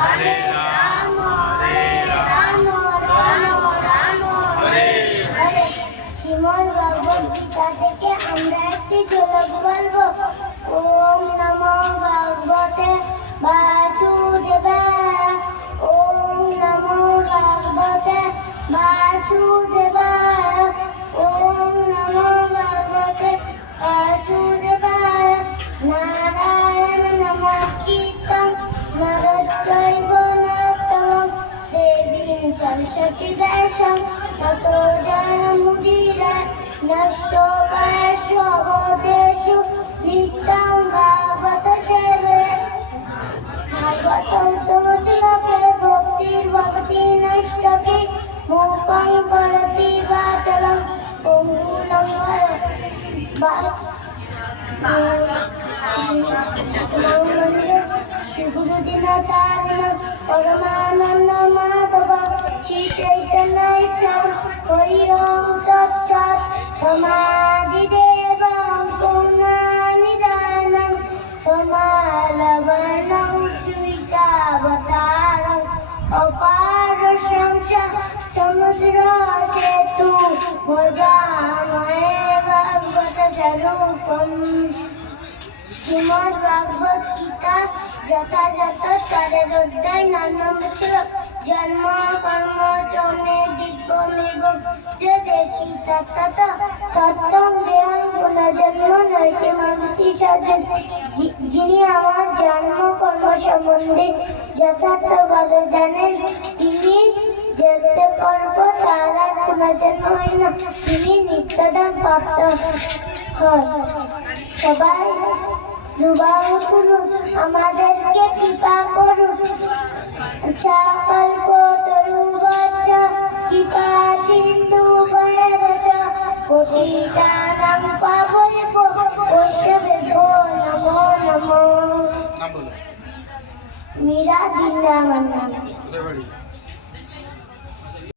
Hallelujah. প্রতিবেশম তত জন জনমুদিরায় নষ্ট পার্শ্ব পার্শ্বদেশু নিত্যং ভাগবত সেবে ভাগবত উত্তম শ্লোকে ভক্তির ভক্তি নষ্টকে মুখং করতি বাচলং পঙ্গুলং বা শ্রীগুরুদিন তারণ পরমানন্দ শ্রীমদ গীতা যথাযথ চারের অধ্যায় নাম নম্বর ছিল জন্ম, কর্ম চমে দিব্যমেব যে ব্যক্তি তত্ত্বত তত্ত্বম দেহং পুনর্জন্ম নৈতে মামতি সাজন যিনি আমার জন্ম, কর্ম সম্বন্ধে যথার্থভাবে জানেন, তিনি দেখতে করব তার আর পুনর্জন্ম হয় না। তিনি নিত্যদান প্রাপ্ত। সবাই দুবার করুন আমাদেরকে কৃপা করুন। সকল্প তরু বাচ্চা কৃপা সিন্ধু ভয়ে বাচ্চা পতিতানাং পাবনে বৈষ্ণবে নমো নমো। মীরা দিন